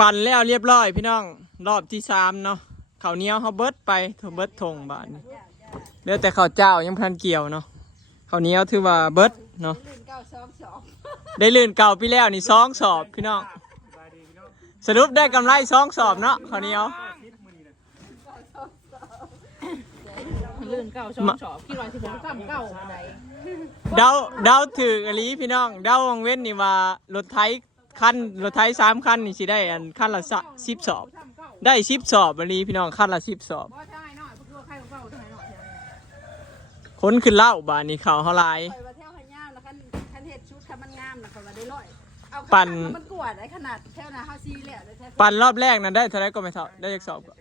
ปั่นแล้วเรียบร้อยพี่น้อง รอบที่สามเนาะข้าวเหนียวเขาเบิดไปเถอะเบิดทงบาทนี่เหลือแต่ข้าวเจ้ายังพันเกี่ยวเนาะข้าวเหนียวถือว่าเบิดเนาะลื่นเก้าสองสองได้ลื่นเก่าปีแล้วนี่สองสอบพี่น้องสรุปได้กำไรสองสอบเนาะข้าวเหนียวลื่นเก้าสองสองกี่ร้อยสิบหกสามเก้าอะไรเดาเดาถืออหลีพี่น้องเดาวังเว้นนี่ว่ารถไถ คันรถไถสามคันนี่สิได้อันคันละสิบสอบสามเก้าได้สิบสอบอหลีพี่น้องคันละสิบสอบว่าใช่หน่อยพวกตัวใครของเก้าใช่หน่อยค้นขึ้นเหล่าบานนี่เขาวเขาหลายคอยมาเที่ยวขย่ามนะคันคันเห็ดชุดคันมันงามนะคอยมาได้ร้อยเอาปั่นมันกวดได้ขนาดเท่านะเฮาซีแล้วได้แท้ปันรอบแรกนั้นได้เท่าไรก็ไม่เท่าได้จากสอบก็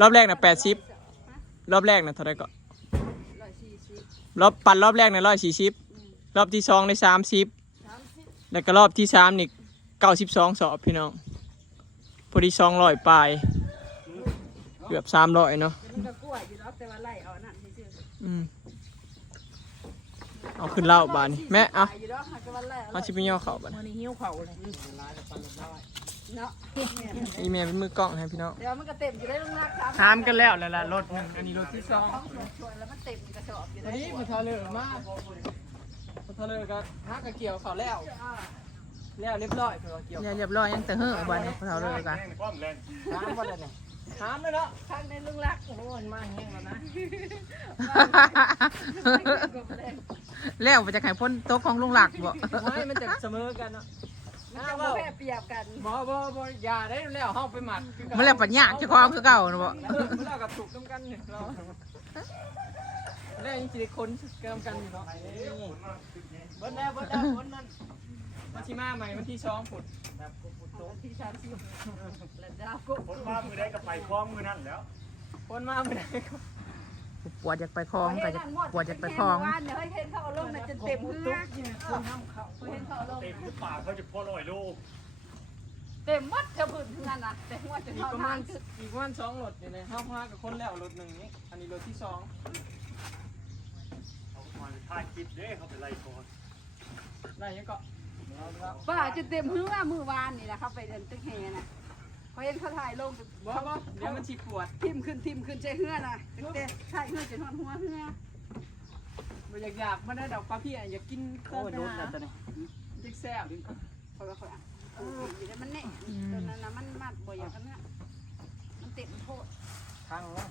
รอบแรกนะแปดสิบรอบแรกนะเท่าไรก็ร้อยสี่สิบรอบปันรอบแรกนะร้อยสี่สิบรอบที่สองได้สามสิบสามสิบ แล้วก็รอบที่สามนี่เก้าสิบสองสอบพี่น้องพอดีสองร้อยปลาย เกือบสามร้อยเนาะมันก็กวดอยู่รอบแต่ว่าไล่เอานั่นซื่ออืมเอาขึ้นเหล่าบานนี่แม่เอาอยู่รอบหาก็ว่าไล่เอาเอาชิปย่อเขาบานวันนี้หิ้วเขาเลยเนาะอีเมลเป็นมือกล้องให้พี่น้องเดี๋ยวมันก็เต็มอยู่ได้ลุงรักครับถามกันแล้วแหละล่ะรถหนึ่งอันนี้รถที่สองท้องชวนแล้วมันเต็มกระสอบอยู่อัได้นนี้มันทะเลมากมัน ทะเลก็ฮักกะเกี่ยวเขาแล้วแล้วเรียบร้อยเพื่อเกี่ยวเรียบร้อยยังแต่เฮ้อบ้านนี้เขาเลยกันถามว่าได้เนี่ยถามเลยเนาะข้างในลุงรักโอ้ยมาแห้งแล้วนะแล้วไปจะไข่พ้นโต๊ะของลุงหลักบ่ไม่มันจะเสมอกันเนาะมันจะมาแพร่เปรียบกันบอบอบอย่าได้แล้วห้องไปหมัดมันแล้วปัญญาเจ้าของคือเก่านะบ่เล่ากับถูกต้องกันเนี่ยเรา แล้วยังจีคนเกิมกันอยู่เนาะเบิ้ลแล้วเบิ้ลแล้วคนนั้นมาชิมาใหม่วันที่สองผุดที่ชั้นสิแล้วดาวกุ๊กคนมามือได้กับไปคล้องมือนั่นแล้วคนมาไม่ได้ก็ปวดอยากไปคลองก็จะปวดอยากไปคลองเดี๋ยวให้เห็นเขาเอาลงน่ะจนเต็มเพื่อเห็นเขาเอาลงเต็มหรือเปล่าเขาจะพ่อลอยโลเต็มมัดจะพื้นทั้งนั้นนะแต่หัวจะอีกเท่าประทามาณงคืออีกประมาณสองรถอยู่เลยห้าพากับคนแล้วรถหนึ่งนี้อันนี้รถที่สองเขามา ถ่ายคลิปเด้เขาไปไล่ก่อนได้ยังก็เอาละป้าจะเต็มเพื่อมือวานนี่แหละเขาไปเดินตึกแห่น่ะเขาเห็นเขาถ่ายลงบ่บ่เดี๋ยวมันฉีปวดทิมขึ้นทิมขึ้นใจเหือน่ะตั้งแต่ถ่ายเหือจนหัวหัวเหือบ่อยากอยากมันได้ดอกปลาพี่อยากกินโอ้ยรถแล้วตอนนี้จิกแซ่บคอยว่าคอยอะอยู่ได้มันแน่ตอนนั้นนะมันมัดบ่อยากกันเนี่ยมันเต็มโพดทางแล้ว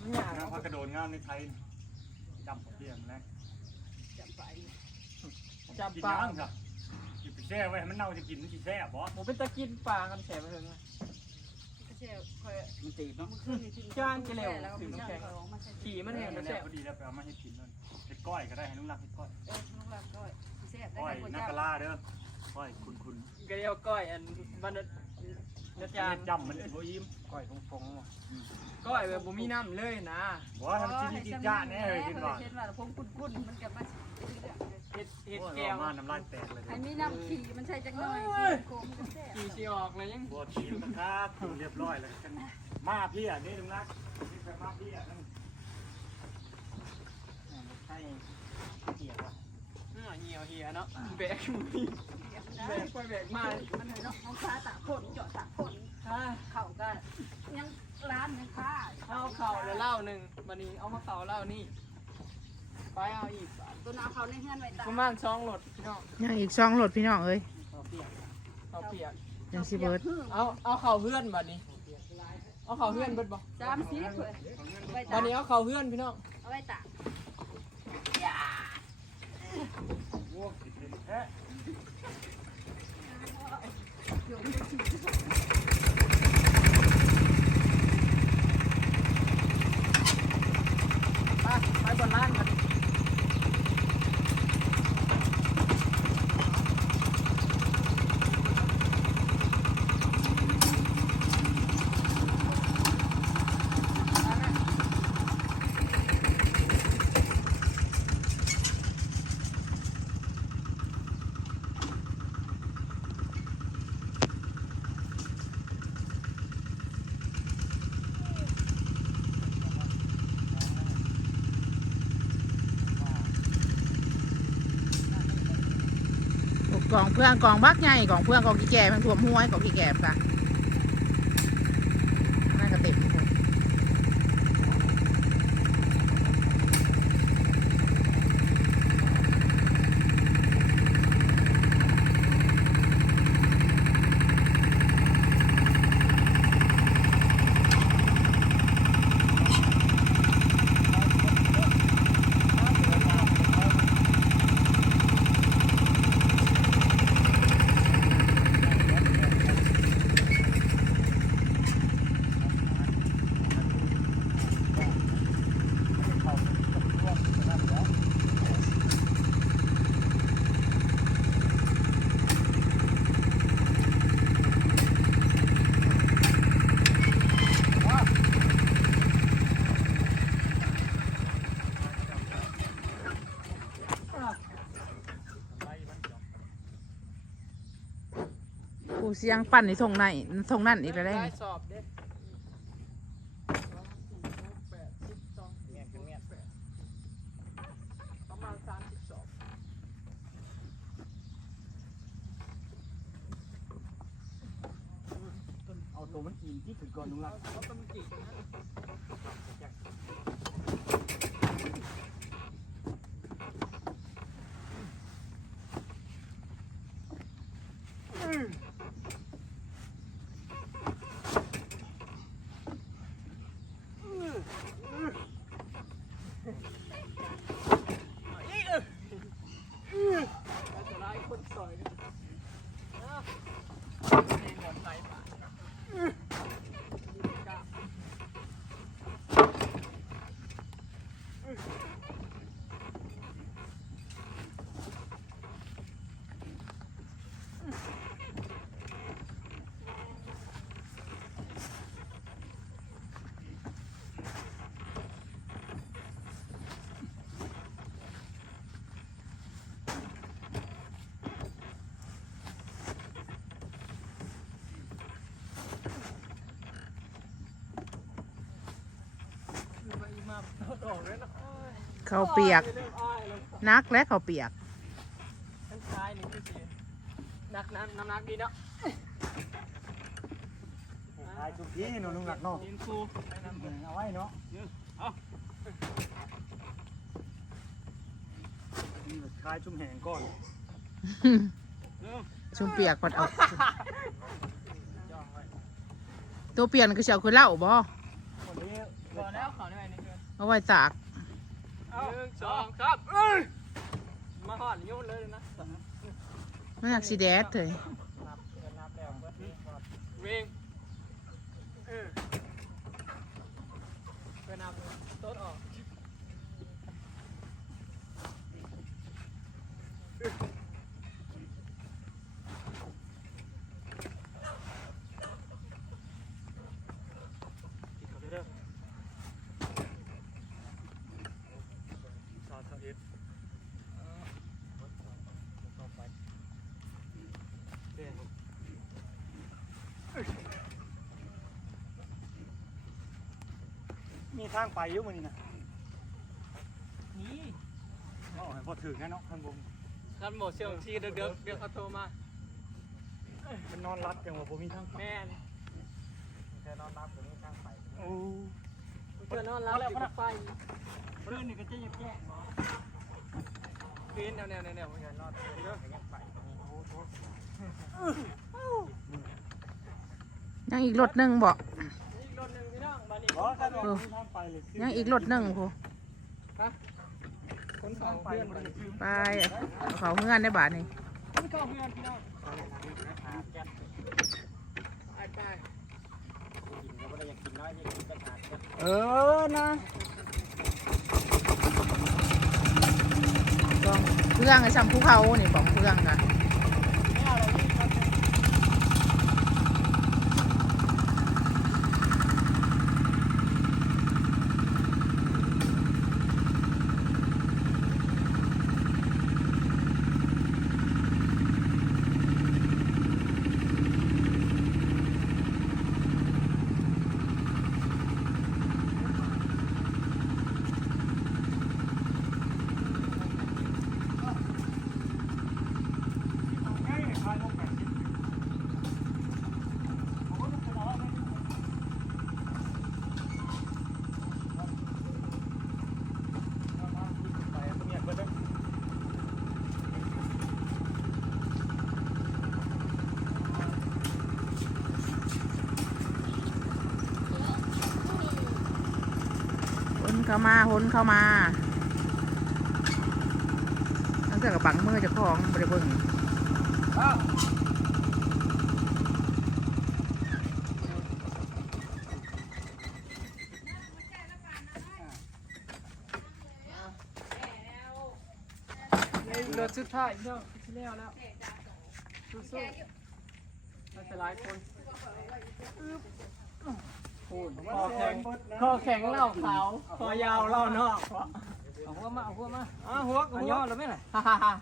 มันยากนะเนาะพักกระโดดงามในไทยดำเพียงแล้ว จำไป จับกินปลาย่างครับกินไปแช่ไว้ให้มันเน่าจะกินมันกินแช่บอสผมเป็นตะกินปลากันแฉไปถึงก็เชี่ยวคอยมันตีเนาะจ้างจะเร็วแล้วก็ถึงมีน้ำแข็แข็งงของมาใส่ขี่มันแม่เห็นมัมันนแช่แซ่บพอดีแล้วไปเอามาให้กินเลยเห็ดก้อยก็ได้ให้ลุงรักเห็ดก้อยเออลูกหลานก้อยแซ่บได้ก้อยกันนักกะลาเด้อก้อยคุณคุณกระเดียวก้อยอันบันดนัจาจานจำมันโบยิ้มก้อยฟงฟงก้อยแบบบ่มีน้ำเลยนะบอกว่าทำชิ้นนี้กินจ้าแน่เลยกินก่อนเช่นว่าพงกุนกุนมันกับมา เห็ดเห็ดโอ้ยแก้วมาน้ำลายแตกเลยให้มีน้ำขี่มันใช่จังหน่อยโคมแซ่บขี่ชีออกเลยยังบัวทีมนะครับเรียบร้อยเลยกันมาพี่อะนี่ลุงรักนี่ไปมาพี่อะนั่นใช่เกี่ยวอะเหี่ยวเหี่ยเนาะแบกมีแบกไปแบกมา มันเลยเนาะน้องค้าตากฝนเจาะตากฝนอ่าเข่าก็ยังร้านยังค้าเอาเข่าแล้วเหล้าหนึ่งวันนี้เอามาเข่าเหล้านี่ ไปเอาอีกบาทตัวน้าเขาในเฮือนไว้ตาประมาณสองรถพี่น้องยังอีกสองรถพี่น้องเอ้ยเอาเปียกเอาเปียกยังสิเบิดเอาเอาเข่าเพื่อนบัดนี้ เอาเข่าเพื่อนเบิดบ่สามสิบเลยไว้บัตาดนี้เอาเข่าเพื่อนพี่น้องเอาไว้ตากโอ้ติดเป็นแท้ไปไปบนร้านกัน กองเพื่อนกองบักใหญ่กองเพื่อนกองขี้แก่มันท่วมห้วยกองขี้แก่ค่ะ อูเสียงปั่นในทงไหนทงนั่นอีกแล้วได้ได้สอบเด้ประมาณสามสิบสองเอาตัวมันกินที่ถึงก่อนนุ่งละ จะไล่คนสอยกันเอาเองหมดไฟป่ะมาอีมาโดด เลยนะเขาวเปียกเริ่มอ้อยแล้วนักและเขาวเปียก ทั้งชายนี่คือสิหนักน้ำน้ำหนักดีเนาะทายทุกที่เนาะลุงรักเนาะยินครูไปนำเอาไว้เนาะเอานี่คายชุ่มแหงก่อนเริ่มชุมเปียกพอดเอาย่องไว้ตัวเปลี่ยนก็จะเอาคือเหล้าบ่ วันนี้พอแล้วเขาได้ไหมนี่ เพื่อนเอาไว้ตากหนึ่งสองครับเอ้ยมาหอดโยนเลยนะมันอยากสีแดดเลยนับนับแล้วเพื่อนวิ่งเออไปนับต้นออก ที่เขาเด้อสาวสาวเอ็ดต่อไปเด้ มีทางไปอยู่มันนี่นะนี่เอาให้พอถึงแค่เนาะข้างบนคันหมดเชียวทีเดือดเดี๋ยวเขาโทรมา มันนอนรัดกันว่าผมมีทางไปแม่นแค่นอนรับผมมีทางไปโอ้เพื่อนนอนรับอยู่ไฟเพื่อนนี่ก็จะแยกแยกบ่ปีนแนวแนวแนวแนวเหมือนกันนอนเด้อยังอีกรถหนึ่งบ่อีกรถ หนึ่งพี่น้องบ้านนี้อ๋อถ้าเรามีทางไปเลยยังอีกรถหนึ่งพูคนเขาเพื่อนบ้านนี้ไปเอาเขาเงื่อนได้บาทนี่คนเขาเพื่อนพี่น้องไปไปเออนะกองเครื่องไอ้ซ้ำภูเขานี่ของเครื่องกัน เข้ามาหนเข้ามาตั้งแต่กับบังมือจะคล้องบริเบิงในรถสุดท้ายพี่น้องที่แล้วแล้วสู้ๆเราจะหลายคน คอแข็งคอแข็งเหล่าขาวคอยาวเหล่านอกเอาหัวมาเอาหัวมาอ้าวหัวเอาหัวย่อแล้วไหมล่ะฮ่าฮ่าฮ่า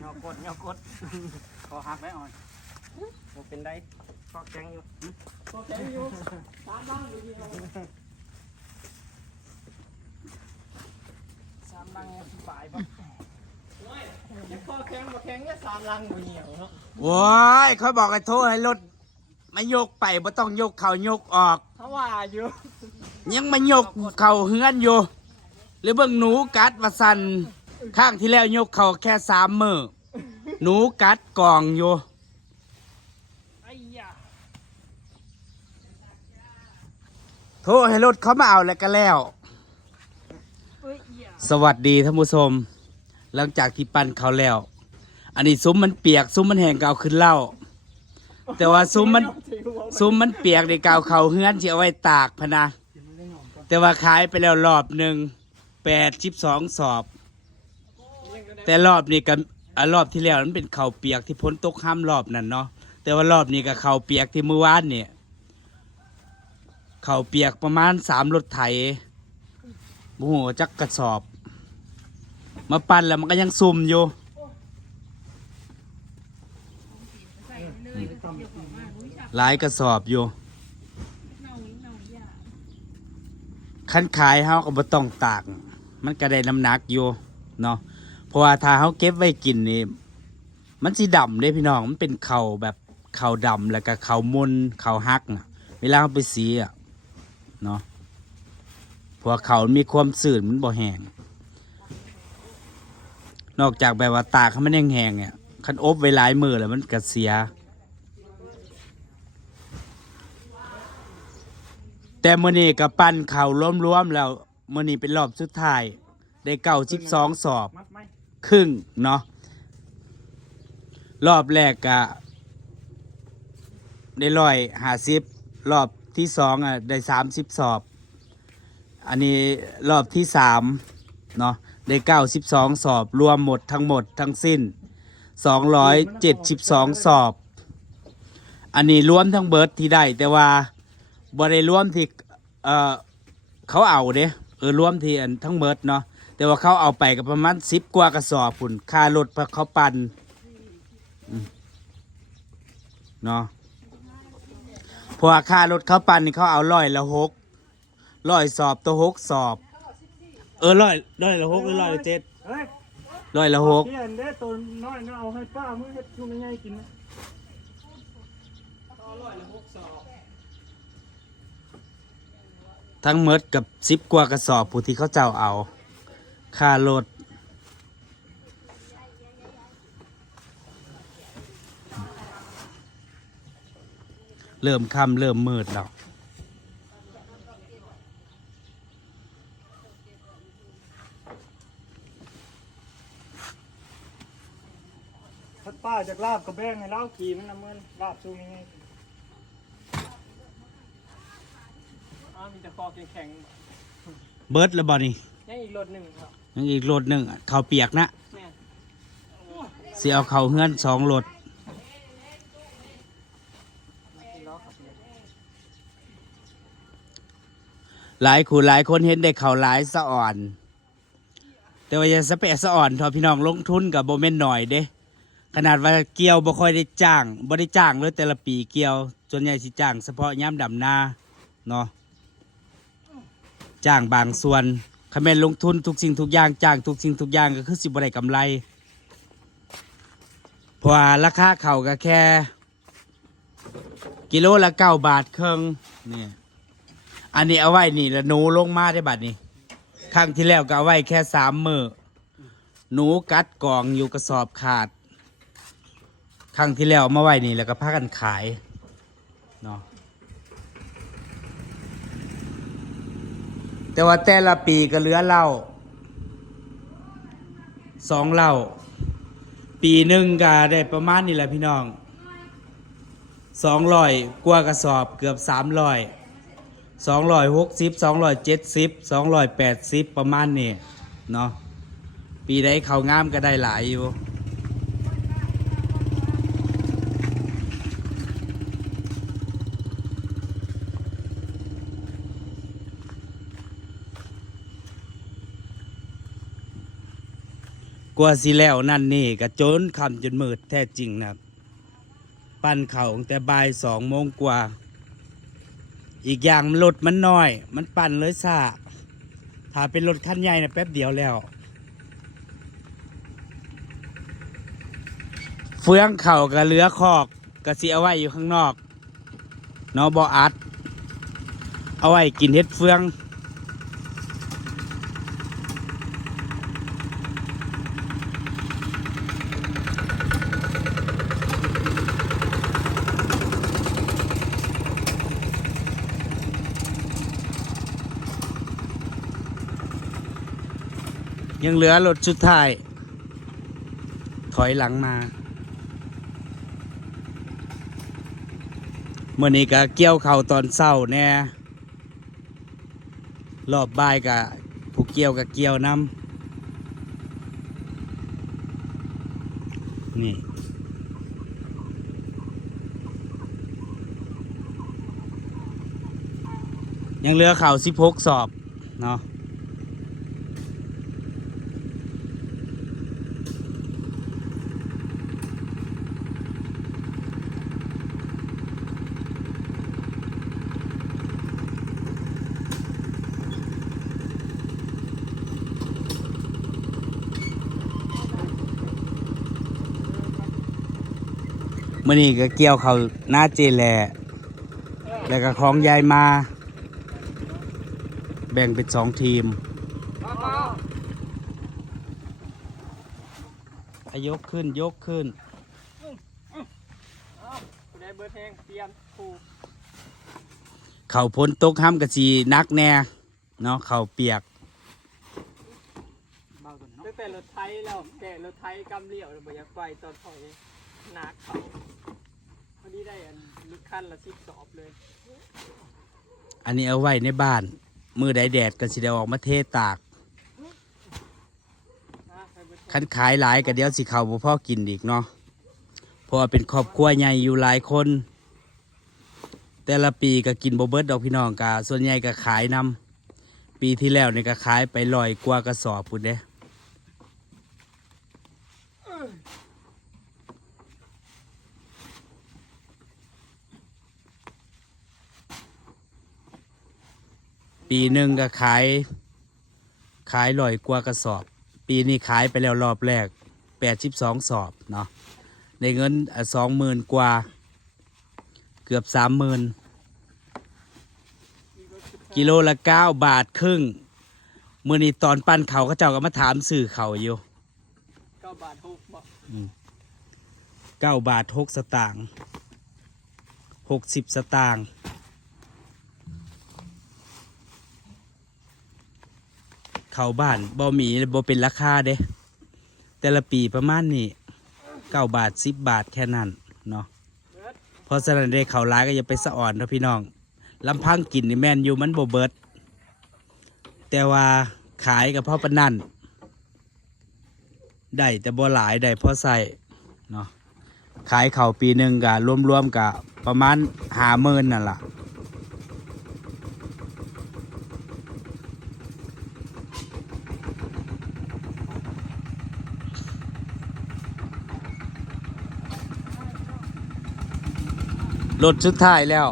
เงากดเงากดคอหักไหมอ่อนบ่เป็นไรคอแข็งอยู่คอแข็งอยู่สามบ้างอยู่เดียวสามลังยังบ่ายบ่โอ้ยยังคอแข็งบ่แข็งเนี่ยสามลังบ่เหนียวเนาะโว้ยเขาบอกให้โทษให้รถ มายกไปบ่ต้องยกเขายกออกเขาว่าอยู่ยังมายกเขาเฮือนอยู่หรือเบิ่งหนูกัดว่าสันข้างที่แล้วยกเขาแค่สามมือหนูกัดกล่องอยู่ไอ้ยาโทษให้รถเขามาเอาแล้วก็แล้ว เอ้ยยาสวัสดีท่านผู้ชมหลังจากที่ปั้นเขาแล้ว อันนี้ซุ้มมันเปียกซุ้มมันแห้งก็เอาขึ้นเหล่า แต่ว่าซุ้มมันซุ้มมันเปียกในกาวเขาเฮือนที่เอาไว้ตากพะนะแต่ว่าขายไปแล้วรอบหนึ่งแปดสิบสองสอบ แต่รอบนี้กับรอบที่แล้วมันเป็นเข่าเปียกที่พ้นตกห้ามรอบนั่นเนาะแต่ว่ารอบนี้กับเข่าเปียกที่เมื่อวานเนี่ยเข่าเปียกประมาณสามรถไถโอ้โหจักกระสอบ มาปั่นแล้วมันก็ยังซุ่มอยู่ หลายกระสอบอยู่คันขายเฮาก็บ่ต้องตาก มันก็ได้น้ำหนักอยู่เนาะเพราะว่าถ้าเฮาเก็บไว้กินนี่มันสิดำเด้พี่น้องมันเป็นเข่าแบบเข่าดำแล้วก็เข่ามนเข่าหักน่ะเวลาเอาไปสีอะเนาะพวเข่ามีความสื่นมันบ่แห้งนอกจากแบบว่าตากให้มันแห้งเนี่ยคันอบไว้หลายมือแล้วมันก็เสีย แต่มื่อนี้กับปั้นเข่ารวมๆแล้วมื่อนี้เป็นรอบสุดท้าย ได้เก้าสิบสองสอบ มัดไหมครึ่งเนาะรอบแรกกะได้ร้อยห้าสิบรอบที่สองอะได้สามสิบสอบ อันนี้รอบที่สามเนาะได้เก้าสิบสองสอบรวมหมดทั้งหมดทั้งสิ้นสองร้อยเจ็ดสิบสองสอบ อันนี้รวมทั้งเบิร์ดที่ได้แต่ว่า บ่ได้รวมที่เออเขาเอาเด้เออรวมที่อันทั้งเบิดเนาะแต่ว่าเขาเอาไปกับประมาณสิบกว่ากระสอบพุ่นค่ารถเพราะเขาปันเนาะพราะว่าค่ารถเขาปันนี่เขาเอาร้อยละหกร้อยสอบตัวหกสอบ เออร้อยร้อยละหกหรือร้อยละเจ็ดเฮ้ยร้อยละหกเพี้ยนเด้ตัวน้อยน่ะเอาให้ป้ามือเฮ็ดช่วงง่ายกินนะ ทั้งเมดกับสิบกว่ากระสอบผู้ที่เขาเจ้าเอาค่ารถเริ่มค่ำเริ่มมืดแล้วถ้าป้าจากลาบกระแบงให้เล่าขี่มันนะเมันลาบช่วงง่าย อ้าวมีแต่คอแข็งเบิร์ดแล้วบอนี่ๆยังอีกรถหนึ่งครับยังอีกรถหนึ่งอะเขาวเปียกนะแม่สิเอาเขาเฮือนสองรถหลายคู่หลายคนเห็นได้เขาหลายสะอ่อน แต่ว่าอย่าสเปะสะอ่อนเถอะพี่น้องลงทุนกับโบเมนหน่อยเด้ขนาดว่าเกี่ยวบ่ค่อยได้จ้างบ่ได้จ้างเลยแต่ละปีเกี่ยวส่วนใหญ่สิจ้างเฉพาะย่ำดำนาเนาะ จ้างบางส่วนคำแมนลงทุนทุกสิ่งทุกอย่างจ้างทุกสิ่งทุกอย่างก็คือสิบได้กำไรเพราะว่าราคาเขาก็แค่ กิโลละเก้าบาทครึ่งนี่อันนี้เอาไว้นี่แล้วหนูลงมาได้บัดนี้ครั้งที่แล้วก็เอาไว้แค่สามมือหนูกัดกล่องอยู่กระสอบขาด ครั้งที่แล้วมาไว้นี่แล้วก็พากันขายเนาะ แต่ว่าแต่ละปีก็เหลือเหล้าสองเหล้าปีหนึ่งก็ได้ประมาณนี้แหละพี่น้องสองร้อยกว่ากระสอบเกือบสามร้อยสองร้อยหกสิบสองร้อยเจ็ดสิบสองร้อยแปดสิบประมาณนี้เนาะปีใดเขางามก็ได้หลายอยู่ กว่าสิแล้วนั่นนี่กระโจนคำจนมืดแท้จริงนะครับ ปั้นเข่าตั้งแต่บ่ายสองโมงกว่า อีกอย่างรถมันน้อย มันปั่นเลยซ่าถ้าเป็นรถคันใหญ่นะแป๊บเดียวแล้ว เฟืองเข่ากับเรือคอกกระเสีเอาไว้อยู่ข้างนอกเนอบออัด เอาไว้กินเห็ดเฟือง ยังเหลือรถชุดท้าย ถอยหลังมาเมื่อนี้ก็เกี่ยวเข่าตอนเศร้าแน่รอบบ่ายกับผู้เกี่ยวกับเกี่ยวน้ำนี่ยังเหลือเข่าสิบหกสอบเนาะ มื่อนี้ก็เกี่ยวเขาหน้าเจแหลแล้วก็ของยายมา แบ่งเป็นสองทีมอายกขึ้นยกขึ้นได้เบิร์ดแห้งเตรียมผูกเขาพ้นตกห้ำกะสีนักแน่เนาะเขาเปียกตั้งแต่รถไทยแล้วแกะรถไทยกำเลี้ยวบ่อยากไปตอนถอยหนักเขาวั นนี้ได้อันลึกขั้นละสิบสอบเลยอันนี้เอาไว้ในบ้าน มือใดแดดก็สิได้ออกมาเทตาก นะไปเบิดคันขายหลายก็เดี๋ยวสิเขาบ่พ่อกินอีกเนาะเพราะว่าเป็นครอบครัวใหญ่อยู่หลายคน แต่ละปีก็กินบ่เบิดดอกพี่น้องกะส่วนใหญ่ก็ขายนำปีที่แล้วนี่ก็ขายไปลอยกว่ากระสอบพุ่นเด้ ปีหนึ่งก็ขาย ขายลอยกว่ากระสอบ ปีนี้ขายไปแล้วรอบแรกแปดสิบสองสอบเนาะได้เงินสองหมื่นกว่า เกือบสามหมื่นกิโลละเก้าบาทครึ่งมื่อนี้ตอนปั้นเขาเขาเจ้าก็มาถามสื่อเขาอยู่เก้าบาทหกบอกเก้าบาทหกสตางค์หกสิบสตางค์ เขาบ้านบ่มีบ่เป็นราคาเด้ แต่ละปีประมาณนี้เก้าบาทสิบบาทแค่นั้นเนาะเพราะฉะนั้นได้เขาร้ายก็อย่าไปสะอ่อนนะพี่น้องลำพังกินนี่แม่นอยู่มันบ่เบิด แต่ว่าขายกับพ่อปนั่นได้แต่บ่หลายได้พ่อใส่เนาะขายเขาปีหนึ่งกะรวมๆกะประมาณหาหมื่นนั่นแหละ รถสุดท้ายแล้ว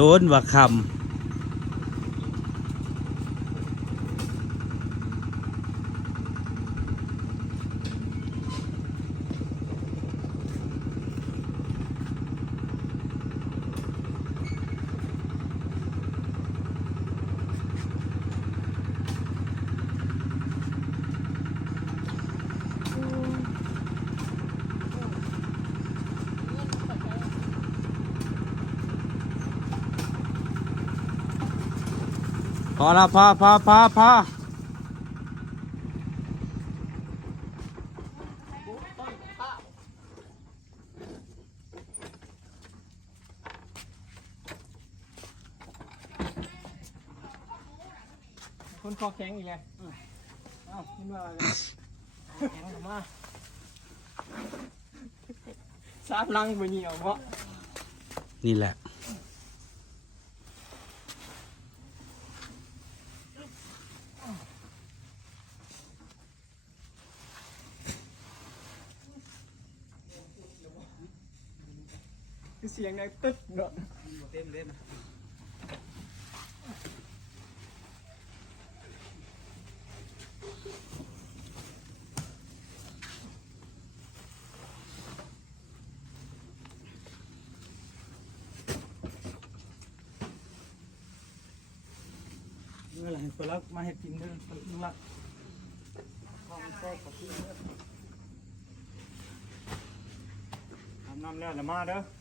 จนว่าคำ พอแล้วพอพอพอพอคนคอแข็งอีกแล้วเอ้าขึ้นมาเลยแข็งออกมาซาบลังบ่เหนียวเพราะนี่แหละ เสียงดังตึ๊ดเนาะเต็มเล่นเมื่อไหร่ตัวลักมาให้กินเด้อตัวลักข้าวมันแทรกกับพี่เด้ออาบน้ำแล้วแล้วมาเด้อ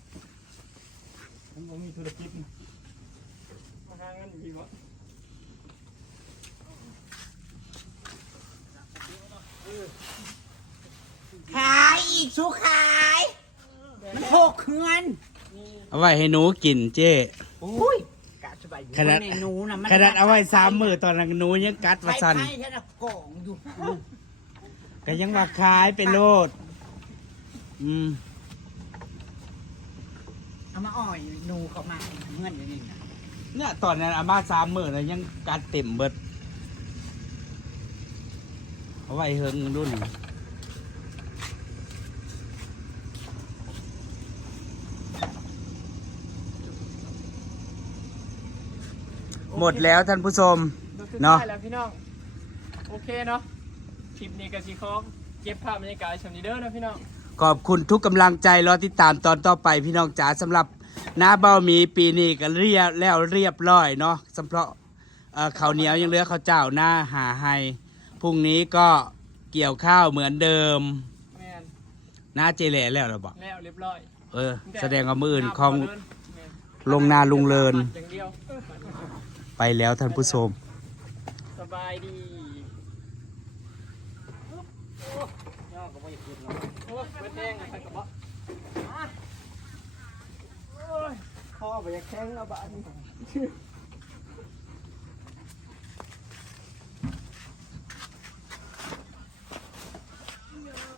ผมบ่มีธุรกิจนะมาหาเงินดีกว่าขายอีกสุขาย มันหกเงินเอาไว้ให้หนูกินเจ้ อุ้ยกะสบายขนาด ในหนูนะมันขนาดเอาไว้สามมือตอนนั้นหนูยังกัดว่าสันไข่ไข่แค่ละกล่องอยู่ก็ยังมาขายไปโลด อืม เอามาอ่อยหนูเขามาเงินอยู่นี่นะเนี่ยตอนนั้นอามาสามหมือแล้วยังกัดเต็มเบิดเอาไว้เฮิงรุ่นหมดแล้วท่านผู้ชม เนาะ เนาะแล้วพี่น้อง โอเคเนาะ คลิปนี้ก็สิขอเก็บภาพบรรยากาศชมนี้เด้อนะพี่น้อง ขอบคุณทุกกำลังใจรอติดตามตอนต่อไปพี่น้องจ๋าสำหรับน้าเบ้าหมีปีนี้ก็เรียบแล้วเรียบร้อยเนาะสำหรับเอ่อข้าวเหนียวยังเหลือข้าวเจ้าหน้าหาให้พรุ่งนี้ก็เกี่ยวข้าวเหมือนเดิมแม่นหน้าเจแหล่แล้วเหราบอกแล้วเรียบร้อยเออ แสดงว่ามืออื่นของแม่นลงนาลุงเลิน อย่างเดียวไปแล้วท่านผู้ชม สบายดี ย่อก็ไม่กินหรอก โอ้ยเวทแดงอะใส่กระบอก เอไปแข้งนะบ้าน